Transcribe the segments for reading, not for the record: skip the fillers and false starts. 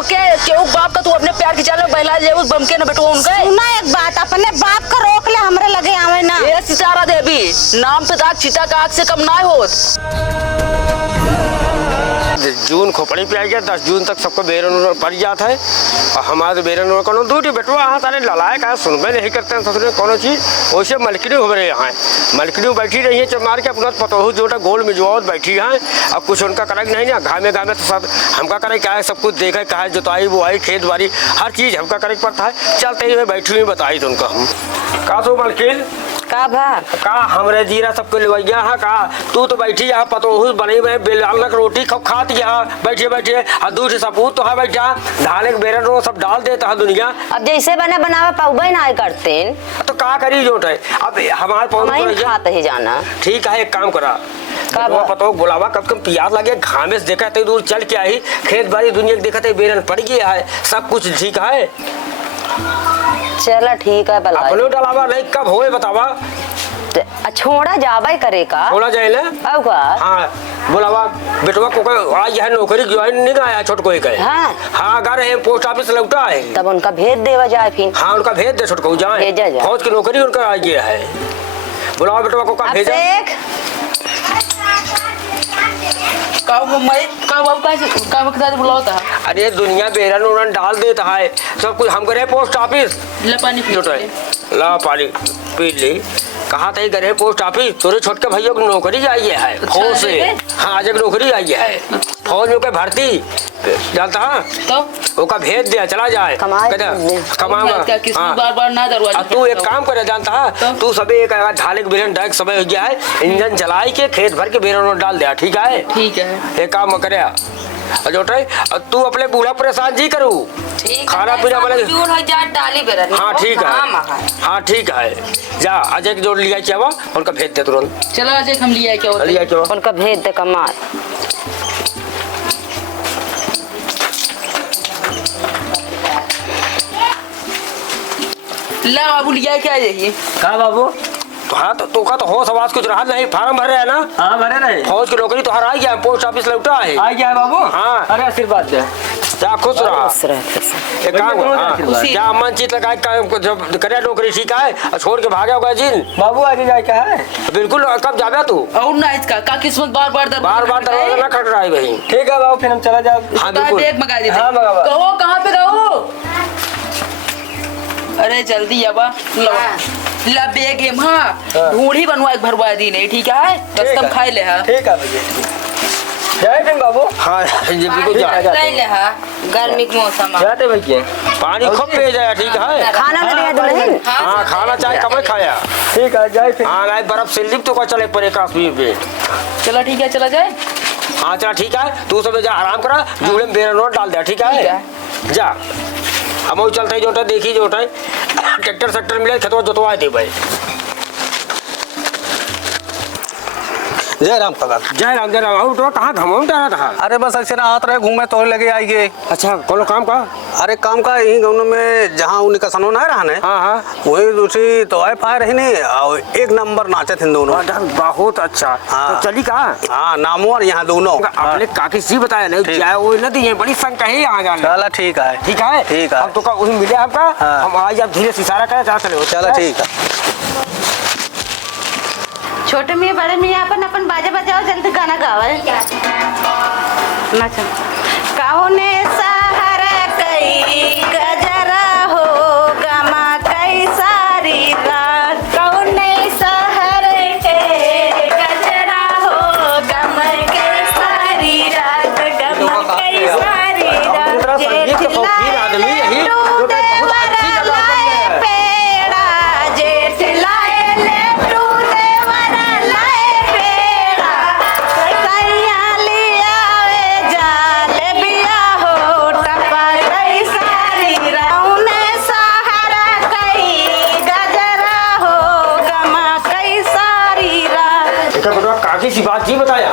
हमके क्यों बाप का तू अपने प्यार की चाल में बहला दे उस बम के न बेटो उनके। सुना एक बात, अपने बाप का रोक ले, हमरे लगे आवे ना। ये सितारा देवी नाम पे दाग चीता का आग से कम ना होत। जून खोपड़ी पे आ गया, 10 जून तक सबको बेरन पड़ जाता है और हमारे बेरन कोनो दूटी बेटवा हाँ सारे ललाए का सुनबे नहीं करते हैं ससुर कोनो चीज़। वैसे मलकड़ी हो रहे यहाँ, मलकड़ी बैठी रही है चल मार के अपना पतोहू जोटा गोल में जो बैठी है। अब कुछ उनका करे नहीं ना, घामे घामे तो सब हमका करे क्या है, सब कुछ देखे कहा है, जुताई बुआई खेत बाड़ी हर चीज़ हमका करे पड़ता है। चलते ही बैठी हुई बताई तो उनका हम का तो मलकिन का भार का हमरे जीरा सबको लेवैया है का तू तो बैठी यहाँ पतोहू बनी में बेलालक रोटी खब खाती है बैठे बैठे और दूसरे सपूत तो है बैठा ढाले के बेरन रो सब डाल देता है दुनिया। अब जैसे बने बनावे पाउबे ना करते तो का करी जोट है अब हमारे पौन खाते ही जाना। ठीक है एक काम करा पतो बुलावा कब कम प्याज लगे घामे से देखा तो दूर चल के आई खेत बाड़ी दुनिया के देखा बेरन पड़ गया है सब कुछ ठीक है। चला ठीक है भला अपने डलावा नहीं कब होए बतावा छोड़ा जाबे करे का छोड़ा जाए ना अब का हाँ बुलावा बेटवा को आज है नौकरी ज्वाइन नहीं आया छोट कोई का हाँ गा रहे पोस्ट ऑफिस लौटा है तब उनका भेज देवा जाए फिर। हाँ उनका भेज दे छोट को जाए फौज की नौकरी उनका आ गया है। बुलावा बेटवा को का भेजा अरे दुनिया बेरन उड़न डाल देता है सब कुछ हम करे पोस्ट ऑफिस ला पानी पी ली कहा था गए पोस्ट ऑफिस तोरे छोटके भैया की नौकरी आई है फौज से। हाँ आज नौकरी आई है फौज में के भर्ती जानता है तो ओका भेज दिया चला जाए तू एक काम करे जानता है तू सब एक ढाले के बेरन डायरेक्ट समय हो गया है इंजन चलाई के खेत भर के बेरन डाल दिया ठीक है। ठीक है एक काम करे तू अपने बूढ़ा परेशान जी करू खाना पीना वाले हाँ ठीक है हाँ ठीक है जा अजय के जोड़ लिया क्या उनका भेज दे तुरंत। चलो अजय हम लिया क्या उनका भेज दे कमाल ला बाबू लिया क्या यही कहा बाबू हाँ तो का तो होश आवाज कुछ रहा नहीं फार्म भरे है ना। हाँ भरे रहे फौज की नौकरी तो हर आ गया पोस्ट ऑफिस लौटा है आ गया बाबू। हाँ अरे आशीर्वाद दे जा खुश रहा एक काम जा मन चित लगा जब करे नौकरी ठीक है छोड़ के भागे होगा जिन बाबू आगे जाए क्या है बिल्कुल कब जाबे तू और ना इसका का किस्मत बार बार दरवाजा ना खट रहा है भाई। ठीक है बाबू फिर हम चला जाओ। हाँ बिल्कुल मंगा दे कहो कहाँ पे रहो अरे जल्दी अब ला बेग है हाँ ढूंढी बनवा भरवा दी नहीं ठीक है कस्टम खाए ले ठीक है जय बाबू। हाँ ये बिल्कुल ले ले गर्मी के मौसम जाते भैया पानी खूब पे जाया ठीक है खाना नहीं हाँ खाना चाहे कम खाया ठीक है जाए फिर। हाँ नहीं बर्फ से लिप तो का चले पड़े कश्मीर पे चलो ठीक है चला जाए। हाँ चला ठीक है तू सब जा आराम करा जूड़े में बेरन नोट डाल दिया ठीक है जा हम चलते जोटा देखी जोटा ट्रैक्टर सेक्टर मिले खेतवा जोतवा दे भाई। जय राम काका जय राम और तो कहाँ घुमाऊं था। अरे बस ऐसे ना हाथ रहे घूमे तो लगे आएंगे। अच्छा कौन काम का अरे काम का यही गाँव में जहाँ उनका सनो ना रहने हाँ वही दूसरी तो फायर रही नहीं और एक नंबर नाचे थे दोनों बहुत अच्छा। हाँ तो चली कहा हाँ नामो और यहाँ दोनों आपने काकी सी बताया नहीं जाए वो नदी है बड़ी संख्या है यहाँ जाने। चला ठीक है ठीक है ठीक है अब तो वही मिले आपका हम आज आप धीरे से इशारा करें चले चला ठीक है। छोटे मियाँ बड़े मियाँ अपन बाजा बजाओ जल्दी गाना गाओ नाचो कौने सहारा कई गजरा हो गमा कई सारी रात कौने सहारे के गजरा हो गमा कई सारी रात गमा कई सारी सी बात जी बताया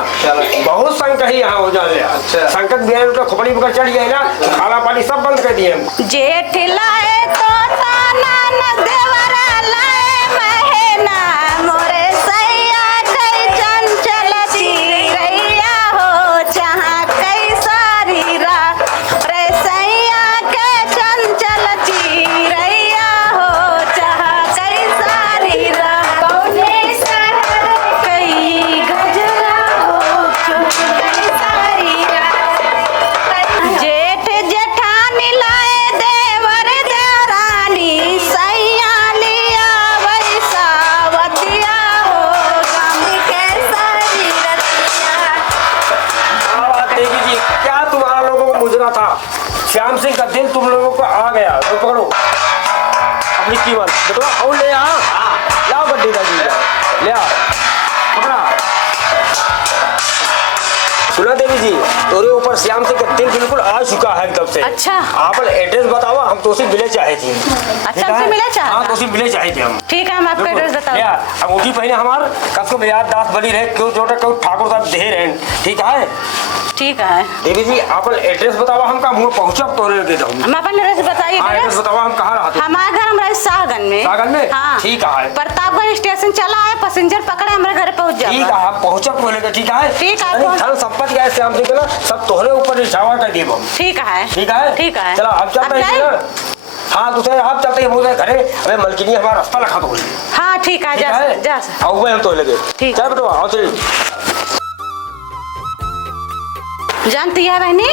बहुत संकट है यहाँ हो जाए। संकट बिहार तो खोपड़ी पकड़ चढ़ गए ना खाना पानी सब बंद कर दिए जेठ लाए तो ताना न देवरा लाए महीना मोरे सैया कई चंचल चिड़ैया हो जहाँ कई सारी रात रे सैया श्याम सिंह का दिल तुम लोगों को आ गया तो पकड़ो अपनी कीमत बेटवा और ले आ लाओ गड्डी का जी ले आ पकड़ा। सुना देवी जी तोरे ऊपर श्याम सिंह का दिल बिल्कुल आ चुका है एकदम से। अच्छा। आप एड्रेस बताओ हम तो मिले चाहे थी। अच्छा हमसे मिले चाहे? हाँ तो मिले चाहे थे हम। ठीक है हम आपका एड्रेस बताओ। अंगूठी पहने हमार कसम याद दास बनी रहे क्यों जोटा क्यों ठाकुर साहब दे रहे ठीक है। ठीक है देवी जी अपन एड्रेस बताओ हम का मुंह पहुंचब तोरे लगे तो हम अपन एड्रेस बताइए। हाँ एड्रेस बताओ हम कहाँ रहते। हमारा घर हमारे सागन में। सागन में हाँ ठीक है। प्रतापगढ़ स्टेशन चला है पैसेंजर पकड़े हमारे घर पहुंच जाओ। ठीक है हम पहुंचब तो लेके ठीक है। ठीक है धन संपत्ति का श्याम सिंह ना सब तोहरे ऊपर निछावा कर देब हम। ठीक है ठीक है ठीक है चलो अब चलते हैं। हाँ दूसरे आप चलते हैं मुझे घरे अबे मलकिनी हमारा रास्ता लखा तो हाँ ठीक है जा आओ हम तो लगे ठीक चल बेटो आओ चलिए। जानती है बहनी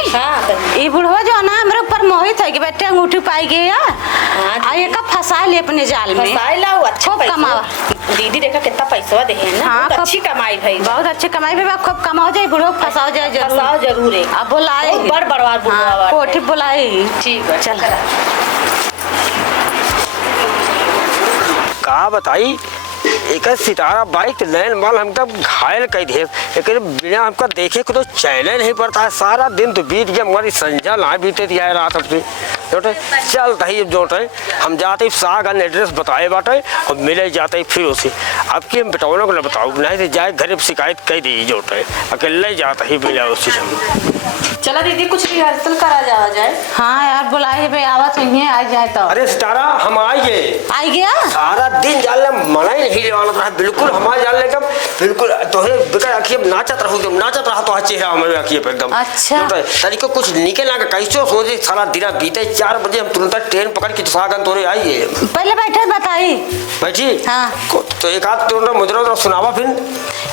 ये बुढ़वा जो ना हमारे ऊपर मोहित है कि बेटे अंगूठी पाई गई है ये का फंसा ले अपने जाल में। अच्छा कमावा दीदी देखा कितना पैसा दे है ना। हाँ, बहुत अच्छी कमाई भाई बहुत अच्छी कमाई भाई खूब कमाओ जाए बुढ़ो फंसाओ जाए जरूर। फंसाओ जरूर है। अब बुलाए बहुत बड़ बड़वार बुढ़वा कोठी बुलाए। ठीक है चल का बताई एक सितारा बाइक नैन माल हमका घायल कर दे लेकिन बिना हमका देखे को तो चैन नहीं पड़ता है। सारा दिन तो बीत गया हमारी संझा ना बीते थी रात अपनी जोटे चल रही जोटे हम जाते सागन एड्रेस बताए बाटे और मिले जाते फिर उसे अब कि हम बेटौलों को न बताओ नहीं तो जाए घर शिकायत कर दी जोटे अकेले जाता ही मिला उसी चला दीदी कुछ रिहर्सल करा जाए। हाँ यार बुलाए भाई आवाज नहीं आ जाए तो। अरे सितारा हम आएंगे आई गया सारा दिन जान ले मना ही नहीं लेवाना रहा बिल्कुल हमारे जान ले बिल्कुल तोहे बेकार आखिए नाचत रहो तुम नाचत रहा तो चेहरा हमारे आखिए पे एकदम। अच्छा तरीको कुछ निकल ना कैसो सोचे सारा दिन बीते 4 बजे हम तुरंत ट्रेन पकड़ के सागन तोरे आइए। पहले बैठे बताई बैठी हाँ तो एक आध तुरंत मुद्रा सुनावा फिर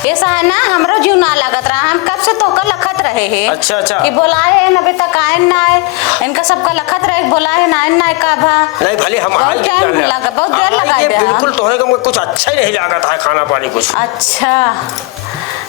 ऐसा है ना हमरो जीव ना लागत रहा हम कब से तोकर लखत रहे हैं। अच्छा अच्छा कि बोलाए है ना अभी तक आए ना आए इनका सबका लखत रहे बोलाए ना ना का भा नहीं भले हम बहुत टाइम लगा बहुत देर लगा दिया बिल्कुल तोहे को कुछ अच्छा ही नहीं लगा था खाना पानी कुछ। अच्छा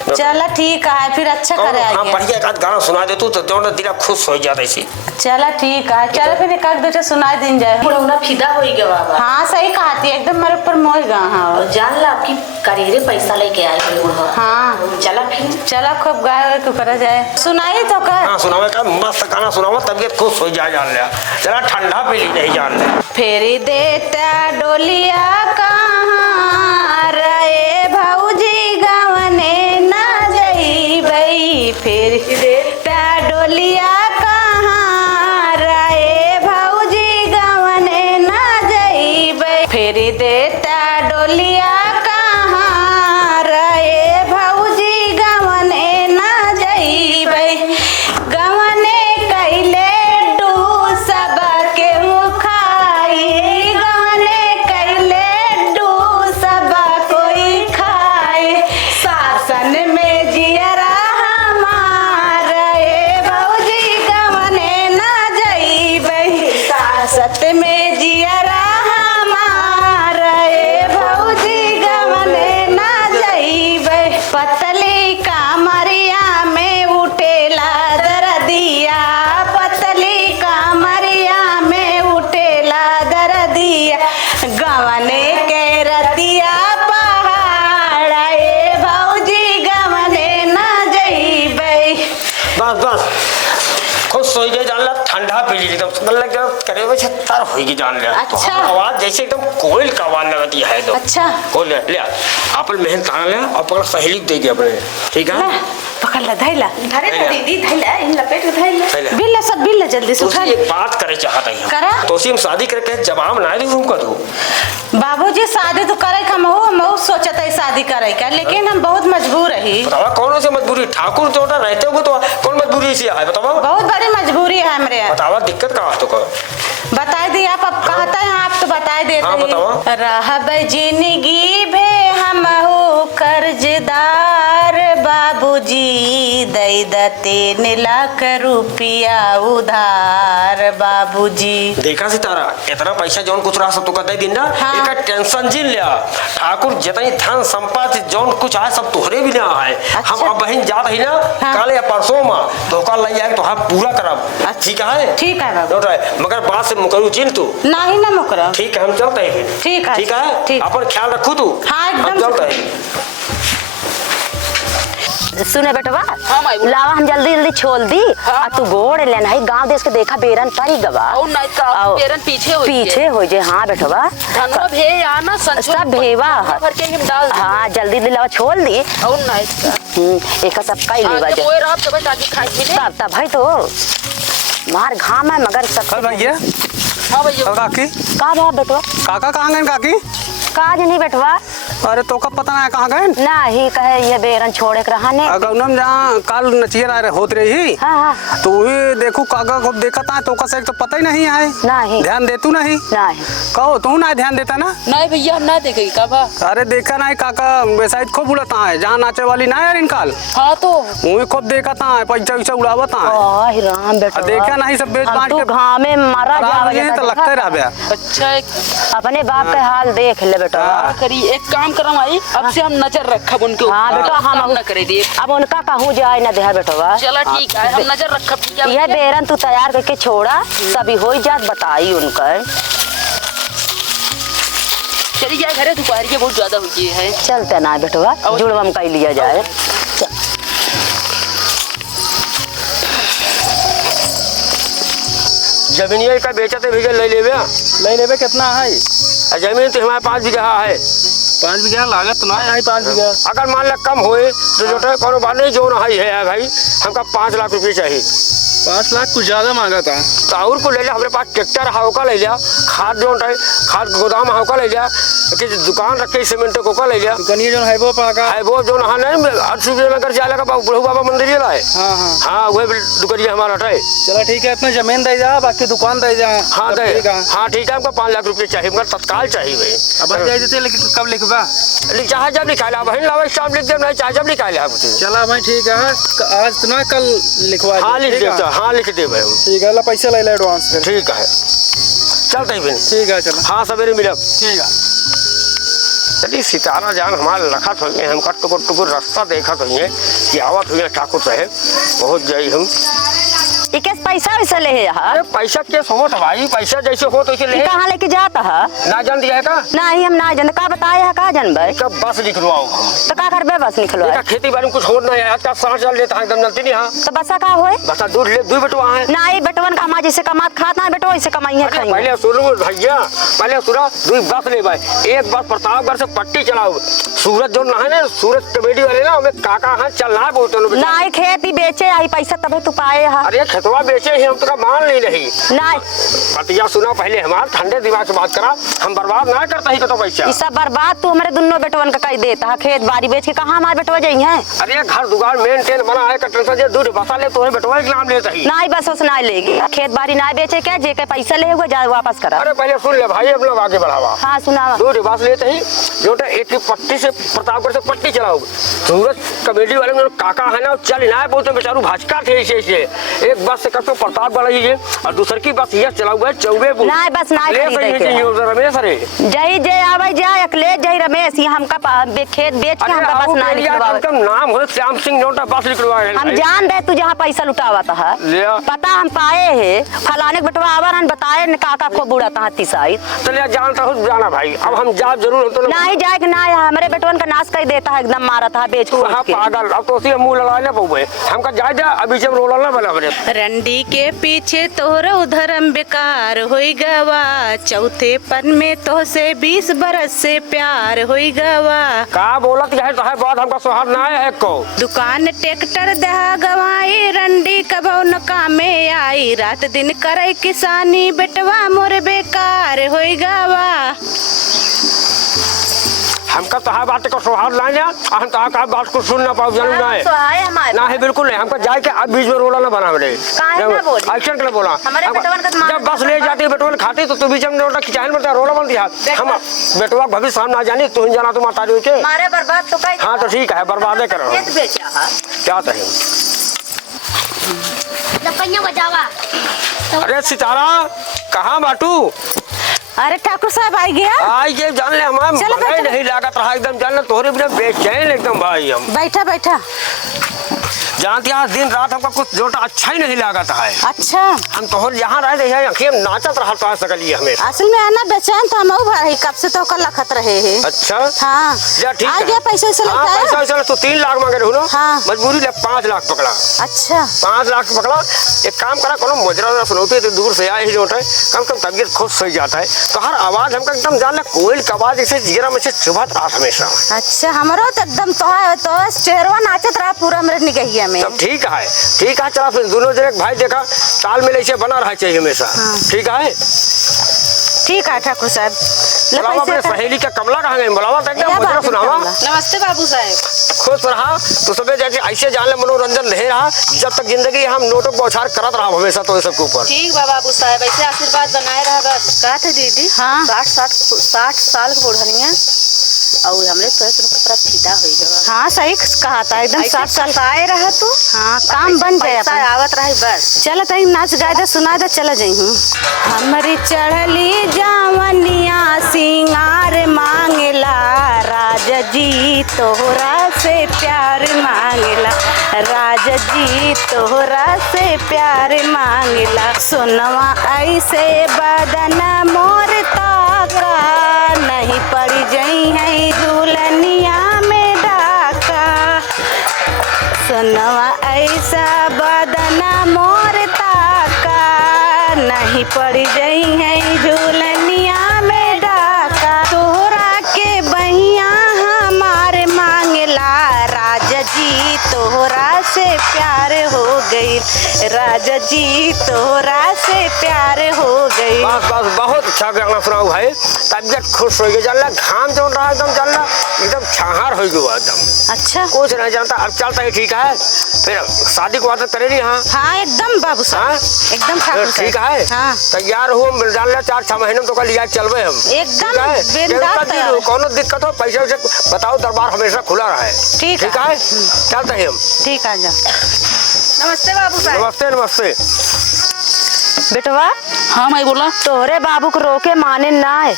चला ठीक है फिर अच्छा करे हाँ आइए। बढ़िया एक आध गाना सुना दे तू तो दोनों दिल खुश हो जाता इसी। चला ठीक है चलो फिर एक दूसरे सुनाई दिन जाए। बुढ़ौना फिदा हो गया बाबा। हाँ सही कहती है एकदम मेरे ऊपर मोह गा। हाँ और जान ला आपकी करेरे पैसा लेके आए हैं बुढ़वा। हाँ चला फिर चला खूब गाय को करा जाए सुनाई तो कर। हाँ सुनावे का मस्त गाना सुनावा तबीयत खुश हो जाए जान लिया जरा ठंडा पी ली नहीं जान ले। फेरी देता डोलिया कहाँ रे भौजी गवने ना जइबई फेरी देता डोलिया कहाँ रे भौजी गवने ना जइबई फेरी देता डोलिया कहाँ रे भौजी गवने ना जइबई गवने कैले डू सब के मुखाई गवने कैले डू सब कोई खाए शासन में जियरा हमार रे भौजी गवने ना जइबई सासत में जियरा हमार रे भौजी गवने ना जइबई पतली कामरिया में उठेला दरदिया पतली कामरिया में उठेला दरदिया गवने के रतिया पहाड़ ए भौजी गवने ना जइबई। बस बस खुश हो गए जान ला ठंडा पी ली एकदम सुंदर लग गया करे वैसे तर होगी जान लिया। अच्छा। तो आवाज जैसे एकदम कोयल का आवाज लगती है तो अच्छा कोयल ले अपन मेहनत ताना ले और पकड़ सहेली दे के अपने ठीक है ला, पकड़ ला धैला धरे ना दीदी धैला इन लपेट धैला। सही ले। बिल्ला सब बिल्ला जल्दी से तो उठा उसी एक बात करे चाहता ही करा? तो उसी हम शादी करके जवाब ना दे उनका तो बाबूजी शादी तो करे हम हो सोचत है शादी करे का लेकिन हम बहुत मजबूर रही। बतावा कौन से मजबूरी ठाकुर जोटा रहते हो तो कौन मजबूरी से है बतावा बहुत बड़ी मजबूरी है हमरे। बतावा दिक्कत का तो का बता दिए आप अब कहते हैं आप तो बता देते हाँ, बताओ। रहब जिंदगी भे हम हो कर्जदार बाबूजी दई द 3 लाख रुपया उधार बाबूजी। देखा सितारा इतना पैसा जौन कुछ रहा सब तो दे दिन ना। हाँ। एक टेंशन जिन लिया ठाकुर जितनी धन संपत्ति जौन कुछ आए सब तोहरे भी ना आए। अच्छा। हम अब बहन जात ही ना। हाँ। कल या परसों में धोखा लग जाए तो हम पूरा करब। ठीक है ठीक है बाबू। लौट आए मगर बात से मुकरू चिन तू नहीं ना मुकरा। ठीक है हम चलते हैं। ठीक है ठीक है ठीक। अपन ख्याल रखू तू। हाँ, एकदम हम चलते हैं। सुने बेटवा हाँ, माई बोल। लावा हम जल्दी जल्दी छोड़ दी। हाँ, आ तू गोड़ लेना है गांव देश के देखा बेरन परी गवा और नहीं का आओ। बेरन पीछे हो पीछे हो जे। हाँ बेटवा धनवा भे आना संचो सब भेवा है। भर के हम डाल हाँ जल्दी जल्दी लावा छोड़ दी। और नहीं का एक सब का ही लेवा आगे जा कोई रहा तो ताकि खाई मिले। तब भाई तो मार घाम है मगर सब कल भैया हां भैया काकी का बा बेटवा काका कहाँ गए काकी? काज नहीं बेटवा अरे तो का पता ना कहाँ गए? ना ही कहे ये बेरन छोड़े के रहा ने। अगर उन्होंने जहाँ काल नचियर आ रहे होत रही हाँ हाँ तो वही देखू काका को देखा था तो का से तो पता ही नहीं है। नहीं ध्यान दे तू नहीं नहीं कहो तू ना ध्यान देता ना। नहीं भैया हम ना देखेगी का बा। अरे देखा नहीं काका वैसा खूब उड़ता है जहाँ नाचे वाली ना यार इनकाल हां तो वही खूब देखा था पैसा वैसा उड़ावता है। ओह राम बेटा देखा नहीं सब बेच बांट तू के घाम में मारा खराब नहीं जावा तो लगता ही रह गया। अच्छा अपने बाप के हाल देख ले बेटा। क्या करी एक काम करम आई अब से हम नजर रखब उनके हाँ ऊपर। बेटा हम ना करे दे। अब उनका कहूँ जाए ना देहा बेटवा। चला ठीक है हम नजर रखब क्या यह बेरन तू तैयार करके छोड़ा सभी हो जात बताई उनका। चली जाए घरे दोपहर के बहुत ज्यादा हो गई है। चलते ना बेटवा जुड़वम कर लिया जाए। जमीनिया का बेचा तो भेजा ले लेवे कितना है? जमीन तो हमारे 5 बीघा है। 5 बीघा लागत तो ना है 5 बीघा। अगर मान ला कम होए तो जो है कोनो बात नहीं जो ना है भाई हमका 5 लाख रुपये चाहिए। 5 लाख कुछ ज्यादा मांगा था। तो और को ले लिया हमारे पास ट्रैक्टर हाउका ले लिया खाद जो है खाद गोदाम हाउका ले लिया कि दुकान रखे सीमेंट को का ले लिया दुकानिया जो है वो पाका है वो जो ना नहीं 8 रुपये में घर जाए लगा बुढ़ऊ बाबा मंदिर ही लाए। हाँ हाँ हाँ वही दुकानिया हमारा है। चलो ठीक है इतना जमीन दे जा बाकी दुकान दे जा। हाँ दे ठीक है। हाँ ठीक है हमको 5 लाख रुपये चाहिए मगर तत्काल चाहिए भाई। अब जाए देते लेकिन कब लिखबा? चाहे जब निकाला बहन लावा स्टाम्प लिख दे नहीं चाहे जब निकाले चला भाई ठीक है आज तो ना कल लिखवा। हाँ लिख दे हाँ लिख दे भाई ठीक है पैसा ले ले एडवांस फिर। ठीक है चलते ही ठीक है चलो हाँ सवेरे मिलब। ठीक है। चलिए सितारा जान हमारे लखत हुई हमका टुकुर टुकुर रास्ता देखत हुई कि आवत हुई ठाकुर साहेब बहुत जय हम इकेस पैसा वैसा ले है यहाँ। अरे पैसा के होत भाई पैसा जैसे हो तो इसे ले कहाँ लेके जाता है? ना जान दिया है का नहीं हम ना जन का बताया है का जनबे कब बस लिखवाओ हम तो का करबे बस निकलो देखा खेती बाड़ी में कुछ हो नहीं है आज का 60 लेता है एकदम जलती नहीं हाँ तो बसा का होए बस दूध ले 2 बेटवा है ना ये बेटवन का जैसे कमात खाता है बेटो ऐसे कमाई है खाई पहले सुनो भैया पहले सुना 2 बस ले भाई एक बस प्रतापगढ़ से पट्टी चलाओ सूरज जो ना है ना सूरज कमेटी वाले ना हमें काका है चलना है बोलते ना ही खेती बेचे आई पैसा तबे तू पाए है। अरे खेतवा बेचे ही हम तो मान नहीं रही ना पतिया सुना पहले हमारे ठंडे दिमाग से बात करा हम बर्बाद ना करता ही तो पैसा ये सब बर्बाद तू हमारे दोनों बेटवन का कह देता है खेत बाड़ी बेच के कहाँ हमारे बेटवा जाई है। अरे घर दुकान मेंटेन बना है कटन से दूध बसा ले तो बेटवा के नाम लेता ही ना ही बस उस ना लेगी खेत बाड़ी ना बेचे क्या जे के पैसा ले हुए जा वापस करा। अरे पहले सुन ले भाई हम लोग आगे बढ़ावा हाँ सुना दूध बस लेते ही जो एक पट्टी से प्रतापगढ़ से पट्टी चलाओ सूरज कमेटी वाले में काका है ना चल ना बोलते बेचारू भाजका थे इसे एक बस से कटो प्रतापगढ़ लीजिए और दूसर की बस यह चला हुआ है चौबे ना बस ना रमेश अरे जय जय आवे जय अखिलेश जय रमेश ये हमका खेत बेच के हमका बस ना निकलवावे। नाम हो श्याम सिंह नोटा बस निकलवाए हम जान दे तू जहाँ पैसा लुटावा था पता हम पाए है फलाने के बटवा आवर हम बताए न काका को बुढ़ा था तिसाई चलिए जानता हूँ जाना भाई अब हम जा जरूर तो ना ही जाए ना हमारे बेटवन का नाश कर देता है एकदम मारा था बेच तू हाँ पागल अब तो उसी मुंह लगा ले पौवे हमका जाए जा अभी जब रोला ना बना बने रंडी के पीछे तोहरा उधरम बेकार होई गवा चौथे पन में तो से 20 बरस से प्यार होई गवा का बोलत है तो है बात हमका सुहार ना है को दुकान ट्रैक्टर दहा गवाई रंडी कबो न कामे आई रात दिन करे किसानी बेटवा मोर बेकार होई गवा। हमका तो है बात को सुहार ना जा हम तो का बात को सुन ना पाऊ जानू ना है सोहाय हमारे ना है बिल्कुल नहीं, हमको जाए के अब बीच में रोला ना बना बने। काहे ना बोली? एक्शन के लिए बोला हमारे बेटवन का मान- जब बस ले जाती बेटवन खाती तो तू बीच में रोला खिंचाए मरता रोला बन दिया हम बेटवा भविष्य हम ना जानी तू जाना तुम आता रही के मारे बर्बाद तो कई हाँ तो ठीक है बर्बादे करो खेत बेचा है क्या कहें। लपन्या बजावा अरे सितारा कहाँ बाटू अरे ठाकुर साहब आई गया आज ये जान ले हमारा चलो मजा ही बैठो। नहीं लागत रहा एकदम जान ले तोहरे बिना बेचैन एकदम भाई हम बैठा बैठा जानती आज दिन रात हमको कुछ जोटा अच्छा ही नहीं लागत है। अच्छा हम तोहर यहाँ रहे थे आँखें में नाचत रहा तो सकलिए हमें। असल में आना बेचैन तो हम भाई कब से तो कल लखत रहे हैं अच्छा हाँ जा ठीक आ है गया पैसे से हाँ लेकर पैसा आया? वैसा तो 3 लाख मांगे रहो हाँ। मजबूरी ले 5 लाख पकड़ा अच्छा 5 लाख पकड़ा। एक काम करा कोनो मुजरा सुनौती तो दूर से आए ही जोटे कम कम तबीयत खुश हो जाता है तो हर आवाज हमको एकदम जान ले कोयल का आवाज जैसे जिगरा में से चुभत रहा हमेशा। अच्छा हमारो तो एकदम तो चेहरा नाचत रहा पूरा मेरे निगहिया में। तब ठीक है चला फिर दोनों जने भाई देखा ताल में ऐसे बना रहा चाहिए हमेशा। ठीक है ठाकुर साहब ले बुलावा अपने पैसे सहेली का कमला कहाँ गई बुलावा तक या मुझे बाबू सुनावा कमला। नमस्ते बाबू साहब। खुश रहा तो सबे जैसे ऐसे जान ले मनोरंजन नहीं रहा जब तक जिंदगी हम नोटों बौछार करत रहा हमेशा तो सबके ऊपर। ठीक बा बाबू साहब, ऐसे आशीर्वाद बनाए रहा बस। का थे दीदी? हाँ। 60 साल के बुढ़निया और हमरे तो तरफ फीता होई गवा। हाँ सही कहा था एकदम 60 साल का आए रहा तू। हाँ काम बन गया पैसा आवत रही बस। चलो तही नाच गाय दे सुना दे चला जाई हूँ। हमारी चढ़ली जावनिया सिंगार मांगला राजा जी तोहरा से प्यार मांगला राजा जी तोहरा से प्यार मांगला सोनवा ऐसे बदना मोर ताका नहीं पड़ जई है दुल्हनिया में डाका सोनवा ऐसा बदना मोर ताका नहीं पड़ गई है झूलनिया में डाका तोहरा के बहिया हमारे मांगला राजा जी तोहरा से प्यार हो गई राजा जी तोहरा से प्यार हो गई। बस बस बहुत अच्छा गाना सुनाओ भाई तबियत खुश हो गई जान ला घाम जो रहा एकदम छाहार हो गया एकदम। अच्छा कुछ नहीं जानता अब चलता है ठीक है फिर शादी को बात करे नहीं। हाँ हाँ एकदम बाबू साहब हाँ? एकदम ठाकुर ठीक साहब। है हाँ तैयार हुआ मिल जान ला 4-6 महीने में तो कल लिया चलवे हम एकदम ठीक है? बिंदास टेंशन तैयार नहीं, है। कोनो दिक्कत हो पैसे वैसे बताओ दरबार हमेशा खुला रहा है। ठीक ठीक है। है चलते हैं हम। ठीक है जा नमस्ते बाबू साहब। नमस्ते नमस्ते। बेटवा हाँ मैं बोला तोहरे बाबू को रोके माने ना है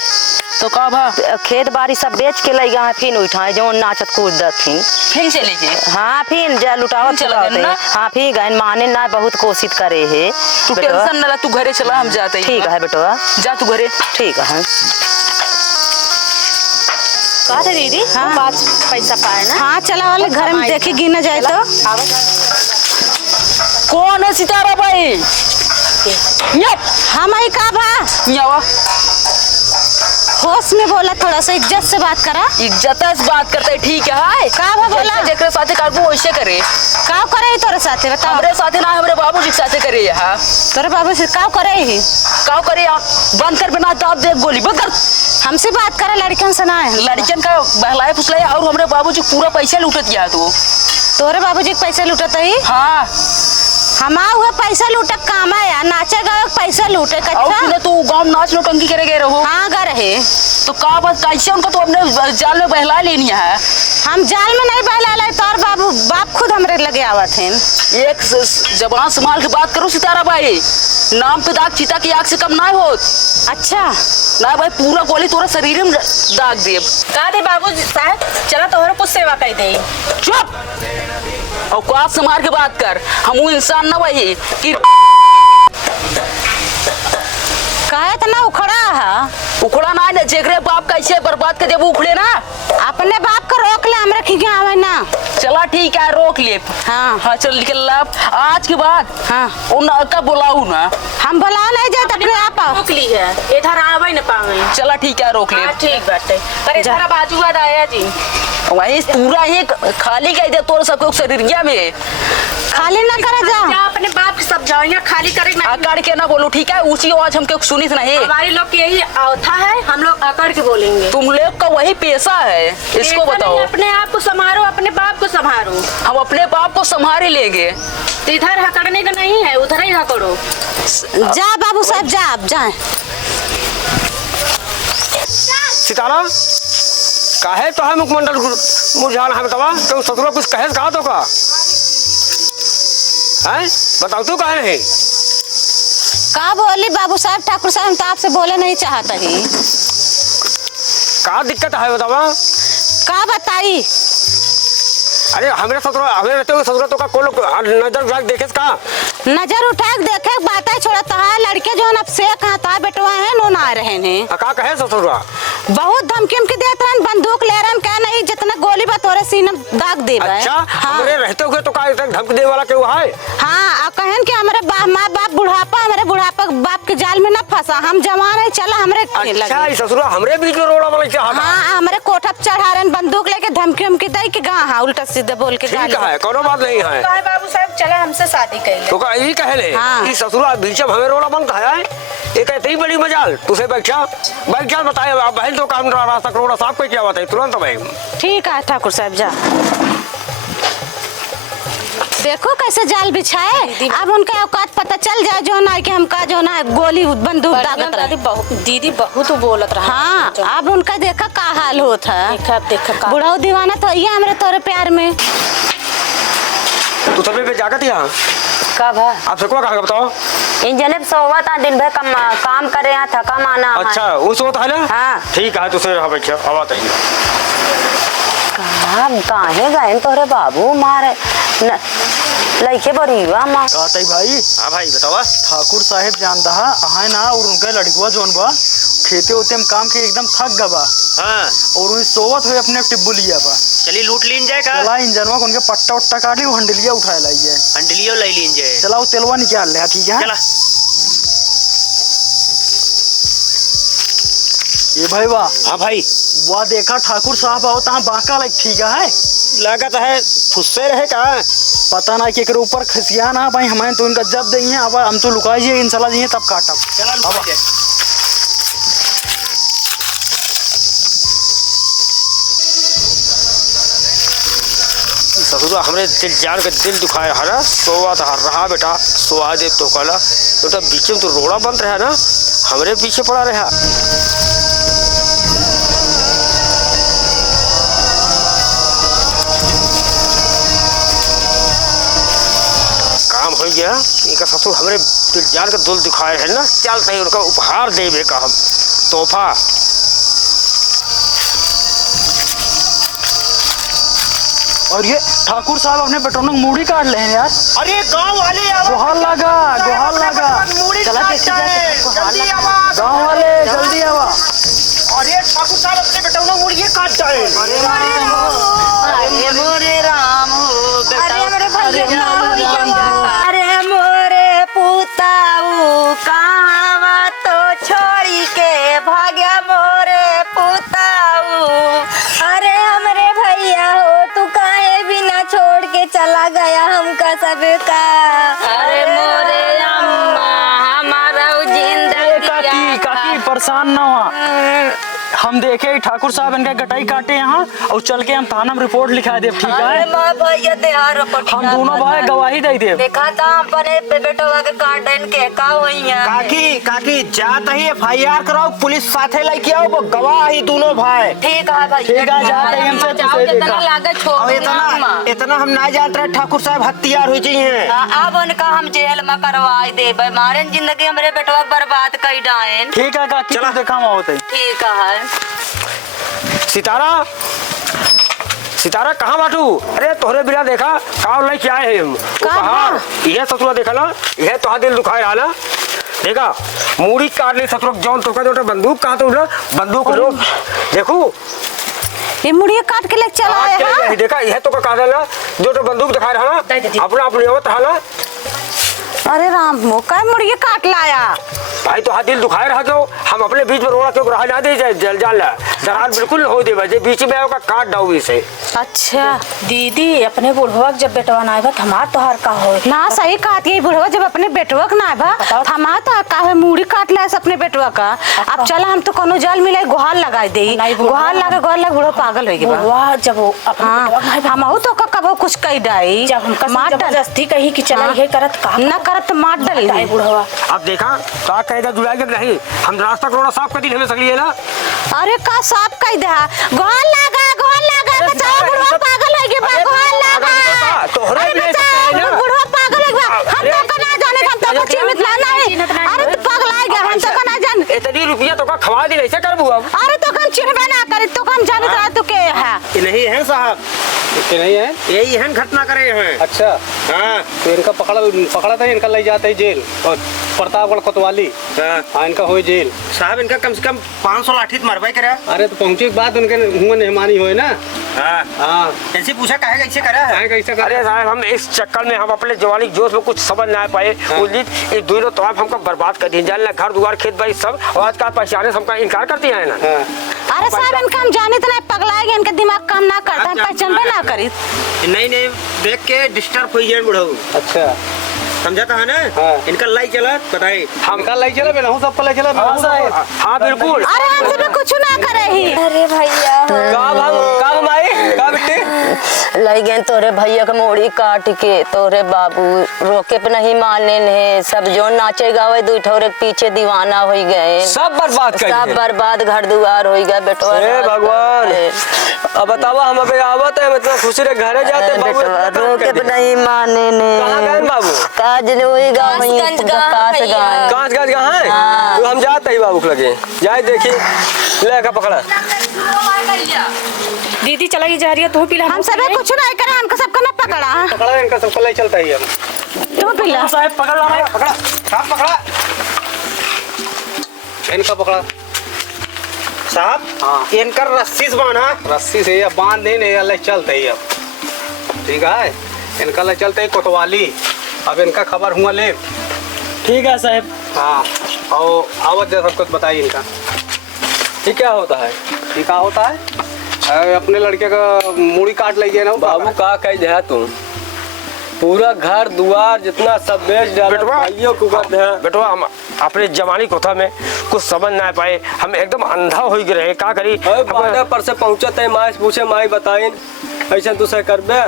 तो का भा खेत बाड़ी सब बेच के लई गए फिर उठाए जो नाचत कूदत थी फिर चले गए हाँ फिर जा लुटावत चला गए ना? हाँ फिर गए माने ना बहुत कोशिश करे है तू टेंशन न ला तू घरे चला हम जाते हैं। ठीक है बेटवा जा तू घरे। ठीक है का थे दीदी? हाँ। बात पैसा पाए ना। हाँ चला वाले घर में देखी गिना जाए तो कौन है सितारा भाई? हम आई का बा यावा होश में बोला थोड़ा सा इज्जत से बात करा इज्जत से बात करते है ठीक है का बा बोला जेकरे साथे करबो वैसे करे का करे तोरे साथे बताओ हमरे साथे ना हमरे बाबूजी के साथे करे है। तोरे बाबू से का करे ही का करे आप बंद कर बिना दाब दे गोली बंद कर। हमसे बात करा लड़कन से ना है लड़कियन का बहलाए फुसलाए और हमरे बाबूजी पूरा पैसा लूटत गया तू। तोरे बाबूजी के पैसे लूटत ही हाँ हमा हुआ पैसा लूटक काम है नाचे गा पैसा लूटे और कच्चा तूने तू गांव नाच नौटंकी करे गए रहो हाँ गा रहे तो का बात कैसे उनको तो अपने जाल में बहला लेनी है। हम जाल में नहीं बहला ला तोर बाबू बाप खुद हमरे लगे आवत हैं एक जबान संभाल के बात करो सितारा भाई नाम पे दाग चीता की आग से कम ना हो। अच्छा ना भाई पूरा गोली तोरा शरीर में दाग दे। का दे बाबू साहब चला तोहरा कुछ सेवा कर दे। चुप औकात संभाल के बात कर हम इंसान ना वही कि कहे तो ना उखड़ा है उखड़ा ना है जेकरे बाप कैसे बर्बाद कर दे वो उखड़े ना। अपने बाप को रोक ले हमरा खिगे आवे ना चला ठीक है रोक ले। हाँ हाँ चल निकल ला आज के बाद। हाँ उन का बुलाऊ ना हम बुला नहीं जाते अपने आप आओ रोक ली है इधर आवे न पावे। चला ठीक है रोक ले। हाँ ठीक बाटे पर इधर बाजू वाला आया जी वही पूरा ही खाली कर दे तोर सबके शरीरिया में खाली ना करा जा जा अपने बाप के सब जाएंगे खाली करेंगे नहीं। अकड़ के ना बोलो ठीक है, ऊंची आवाज हमके सुनी नहीं। हमारी लोग की यही अवथा है, हम लोग अकड़ के बोलेंगे। तुम लोग का वही पेशा है, इसको ऐसा बताओ। नहीं, अपने आप को संभालो, अपने बाप को संभालो। हम अपने बाप को संभाल ही लेंगे। तो इधर हकड़ने का नहीं है, उधर ही हकड़ो। जा बाबू साहब जा, आप जाए। सितारा काहे तो है मुखमंडल मुरझाना है बतावा, क्यों ससुरा कुछ कहे कहा तो का है बताओ तू काहे नहीं। का बोली बाबू साहब, ठाकुर साहब हम तो आपसे बोले नहीं चाहता ही। का दिक्कत है बतावा। का बताई। अरे हमें ससुरा हमें रहते हुए ससुरा तो का कौन नजर उठा के देखे का। नजर उठा के देखे बात है, छोड़ा है लड़के जो अब से कहा था बेटवा है नो ना रहे हैं। का कहे ससुरा बहुत धमकी उमकी देत रहन, बंदूक ले रहन, कह नहीं जितना गोली बा तोरे सीने दाग दे। अच्छा हाँ। हमरे रहते हुए तो का धमकी दे वाला क्यों है। हाँ और कहन कि हमारे माँ बाप बुढ़ापा, हमारे बुढ़ापा बाप के जाल में न फंसा, हम जवान है चला हमरे अच्छा ससुरा हमरे बीच में रोड़ा वाला क्या। हाँ हमारे कोठा पे चढ़ा रहे बंदूक लेके धमकी उमकी दे के गा हाँ उल्टा सीधा बोल के ठीक है कोनो बात नहीं है। बाबू साहब चला हमसे शादी कर ले। तो का यही कहले हाँ। कि ससुरा बीच में हमें रोड़ा बनता है, ये कहते ही बड़ी मजाल तुझे बैठा बताए बहन तो काम रास्ता करोड़ा साहब को क्या बात है तुरंत भाई। ठीक है ठाकुर साहब जा। देखो कैसे जाल बिछाए, अब उनका औकात पता चल जाए जो ना कि हमका जो ना गोली बंदूक दागत रहे। दीदी बहुत बोलत रहा। हाँ अब उनका देखा का हाल होता है। देखा बुढ़ाऊ दीवाना तो ये हमरे तोरे प्यार में। तू तबे पे जाकर यहाँ कब है आप सबको कहा बताओ। इंजन सोवा था दिन भर काम करे यहाँ थका माना है। अच्छा उस वक्त है ना। हाँ। ठीक है तुझसे रहा बैठा आवाज आई। काहे गए तोरे बाबू मारे लइके बरीवा माँ कहते भाई। हाँ भाई बतावा। ठाकुर साहेब जानता है ना, और उनका लड़कुआ जोन बा खेते होते हम काम के एकदम थक गवा। हाँ। और उन्हें सोवत हुए अपने टिब्बू लिया बा। चलिए लूट लीन जाए का। चला इंजनवा उनके पट्टा उट्टा काट ली, वो हंडलिया उठा लाइए। हंडलियो ले लीन जाए। चला वो तेलवा निकाल ले। ठीक है चला। ये भाई वाह। हाँ भाई वाह देखा ठाकुर साहब आओ तहाँ बांका लग। ठीक है लागत है फुस्से रहे का। पता ना कि एकरे ऊपर खसिया ना भाई हमें तो इनका जब दई है। अब हम तो लुकाई जाइए इंशाल्लाह जाइए तब काटब। चला ससुरा हमरे दिल जान के दिल दुखाए रहा ना। सोवा था रहा बेटा सोआ दे तो कला तो बीच में तो रोड़ा बंद रहा ना, हमरे पीछे पड़ा रहा। काम हो गया इनका ससुर हमरे दिल जान के दिल दुखाए है ना। चलते ही उनका उपहार देवे का हम तोहफा। और ये ठाकुर साहब अपने पेट्रोल में मूड़ी काट ले हैं यार। अरे गांव वाले गुहार लगा चला गाँव वाले जल्दी आवा। अरे ठाकुर साहब अपने बेटा मुर्गी काट जाए। अरे मोरे राम हो अरे मोरे पुताऊ कहाँ तो छोड़ी के भाग्या मोरे पुताऊ। अरे हमरे भैया हो तू काहे बिना छोड़ के चला गया हमका सबका। अरे मोरे अम्मा हमारा जिंदगी काकी परेशान ना हुआ। हम देखे ठाकुर साहब इनका गटाई काटे यहाँ और चल के हम थाना में रिपोर्ट लिखा दे। ठीक है भैया देहार हम दोनों भाई गवाही दे दे। देखा था अपने बेटवा के काटन के का हुई है। काकी जात ही एफआईआर कराओ, पुलिस साथे लेके आओ, वो गवाह ही दोनों भाई। ठीक है भाई ठीक है जाते हैं हमसे जाओ तुझे जितना देखा। लागत छोड़ इतना हम ना जानते रहे ठाकुर साहब हथियार हो जाइए। अब उनका हम जेल में करवाई दे मारे जिंदगी हमरे बेटवा बर्बाद कर डायन। ठीक है काकी चला देखा होते। ठीक है सितारा कहाँ बाटू। अरे तोहरे बिना देखा काम नहीं क्या है हम उपहार। यह ससुरा देखा ना, यह तो दिल दुखाए रहा ना। देखा मूड़ी काट ली ससुरा जौन तो का बंदूक कहा तो ना बंदूक लो देखू ये मुड़िया काट के ले चला है। देखा यह तो का काट ना जो तो बंदूक दिखा रहा ना अपना अपनी होता है ना। अरे राम मौका मुड़िया काट लाया भाई तो दिल दुखाए रहा क्यों। हम अपने बीच में रोड़ा क्यों रहा ना दे जल जाल दरार बिल्कुल हो दे बजे बीच में का काट डाउ इसे। अच्छा दीदी अपने बुढ़वा के जब बेटवा ना आए हमार तोहार का हो ना सही कहती है बुढ़वा जब अपने बेटवा का ना बा हमारा तो का है मूड़ी काट ला अपने बेटवा का। अब चला हम तो कोनो जल मिले गुहार लगा दे गुहार लगा बुढ़वा पागल हो गया बुढ़वा जब वो अपने बेटवा के भाई हम तो कबो कुछ कह डाई जब हमका मार डाल जबरदस्ती कही कि चला ये करत का ना करत तो मार डाल बताए बुढ़वा अब देखा का कहदा जुड़ाई के नहीं हम रास्ता कोना साफ कर दी हमें सगली है ना। अरे का साफ कह दे गुहार लगा बचाओ बुढ़वा पागल हो गया गुहार लगा तोहरा अरे ले बचाओ बुढ़वा पागल हो गया हम तो ना जाने हम तो चिमत लाना है। अरे तो पागल आ गया हम तो ना जान इतनी रुपया तो का खवा दी ऐसे करबू अब। अरे तो हम चिन्हबे ना करे तो हम जाने रहा तो के है ये नहीं है साहब, कि नहीं है? यही है घटना करे हैं। अच्छा हाँ तो इनका पकड़ा था इनका ले जाते है जेल और प्रतापगढ़ कोतवाली। हाँ हाँ इनका हो जेल। साहब इनका कम से कम 500 लाठी तो मरवाई करे। अरे तो पहुंचे के बाद उनके हुआ मेहमानी हुए ना। हाँ हाँ ऐसे पूछा काहे कैसे करा है। हाँ, कैसे अरे साहब हम इस चक्कर में हम अपने जवानी जोश में कुछ समझ ना पाए उस दिन ये दोनों तो आप हमको बर्बाद कर दिए जान ना घर दुआर खेत बाड़ी सब और आज का पहचाने से हमका इनकार करती है ना। हाँ। अरे साहब इनका हम जाने तो नहीं पगलाएंगे इनका दिमाग काम ना करता हम पहचानबे ना करी। नहीं नहीं देख के डिस्टर्ब हो जाए बुढ़ऊ, अच्छा समझाता है ना। हाँ। इनका लाई चला बताए हमका ले चला मैं हूँ सबका ले चला मैं हूँ साहब। हाँ बिल्कुल। अरे हमसे भी कुछ ना करे ही अरे भैया लग गए तोरे भैया के मोड़ी काट के तोरे बाबू रोके पे नहीं माने ने सब जो नाचे गावे दू ठोरे के पीछे दीवाना हो गए सब बर्बाद कर सब बर्बाद घर दुआर हो गया बेटवा। हे भगवान अब बतावा हम अबे आवत है मतलब खुशी रे घरे जाते बाबू रोके पे नहीं माने ने कहां गए बाबू काज ने वही गांव में कास गांव कांच कांच कहां है तो हम जाते ही बाबू के लगे जाए देखी ले का पकड़ा दीदी चला ये जा रही है तू पिला हम सब कुछ नहीं करे हमको सबको ना पकड़ा पकड़ा इनका सबका ले चलता ही हम। तू पिला साहब पकड़ ला पकड़ा साहब पकड़ा इनका पकड़ा साहब। हाँ। इनका रस्सी से बांधा रस्सी से या बांध दे नहीं ले चलते ही अब ठीक है इनका ले चलते ही कोतवाली। अब इनका खबर हुआ ले ठीक है साहब। हाँ और आवत जैसा कुछ बताइए इनका ये क्या होता है ये क्या होता है। अपने लड़के का मूड़ी काट ले गए ना बाबू का कह दे तुम पूरा घर दुआर जितना सब बेच डाला भाइयों को कर दे बेटवा हम अपने जवानी कोठा में कुछ समझ ना पाए हम एकदम अंधा हो गए का करी बारह पर से पहुंचते माँ पूछे माई बताइन ऐसा तुझसे करबे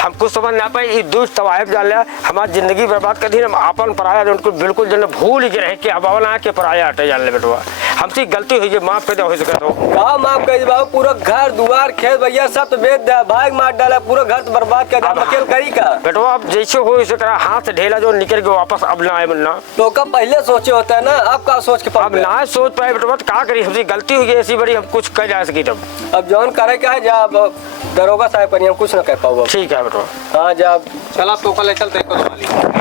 हम कुछ समझ ना पाए ये दुष्ट तवायफ डाल हमारी जिंदगी बर्बाद कर दी हम अपन पराया उनको बिल्कुल जन भूल ही रहे कि अब ना के पराया हटे जान ले बेटवा हमसे गलती हुई माफ कर दे हो सके तो का माफ कर दे बाबू पूरा घर दुआर खेत भैया सब तो बेच दे भाग मार डाला पूरा घर तो बर्बाद कर दे अकेले करी का बेटवा अब जैसे हो इसे करा हाथ ढेला जो निकल गया वापस अब ना आए बनना तो कब पहले सोचे होता है ना अब का सोच के अब ना सोच पाए बेटवा का करी हमसे गलती हुई ऐसी बड़ी हम कुछ कर जा सकी तब अब जौन करे का है जा दरोगा साहब करिए हम कुछ ना कर पाओ ठीक है बेटवा हाँ जा चला तो कल चलते हैं कोतवाली।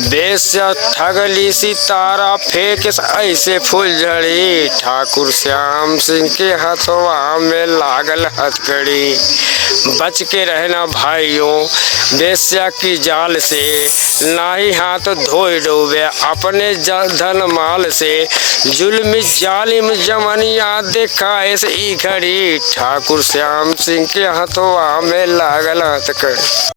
बेस्या ठगली सितारा फेंक ऐसे फुलझड़ी ठाकुर श्याम सिंह के हथवा में लागल हथकड़ी बच के रहना भाइयों बेस्या की जाल से ना ही हाथ धोए डूबे अपने धन माल से जुल्म जालिम जमनिया देखा ऐसे ई घड़ी ठाकुर श्याम सिंह के हथवा में लागल हथकड़ी।